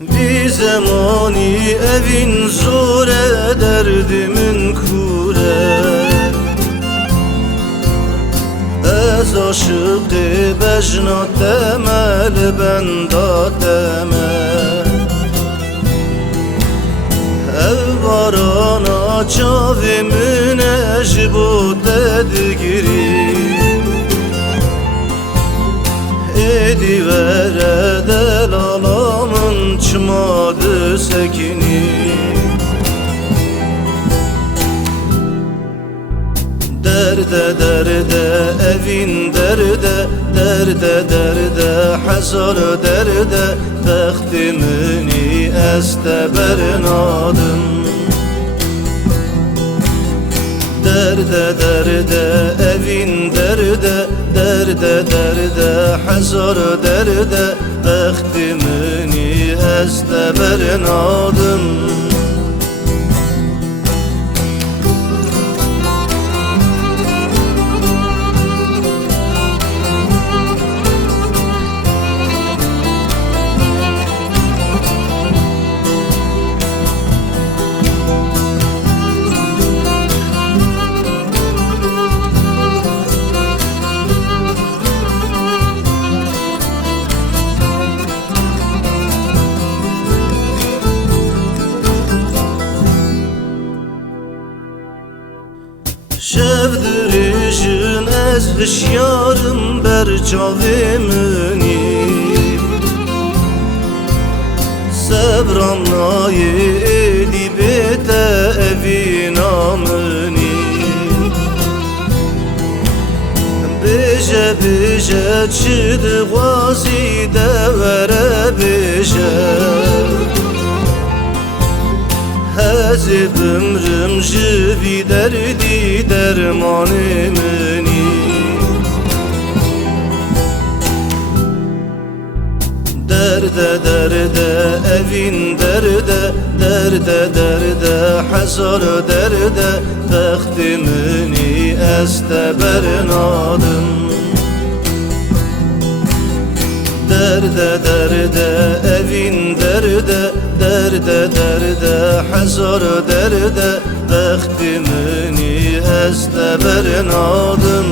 Bir zamani evin zor derdimin kure. Ez aşıkı bejna temel benda temel. Ev varana çavimin ejbu tedgiri. Edi vere delalamın çımadı sekini. Derde derde evin derde, derde derde hazar derde. Bektimini esteberin adım. Derde derde evin derde, derde derde hazar derde. Bektimini esteberin adım. Şevdirişin ez hışyarım ber çavimini. Sebram nayi edi bete evin amini. Beje beje çıdı vazi devere beje. Hezib ömrüm jivi derdi dermanımını. Derde derde evin derde, derde derde hazar derde. Bektimini esteberin adım. Derde derde evin derde, derde derde hazar derde. Bektimini esteberin adım.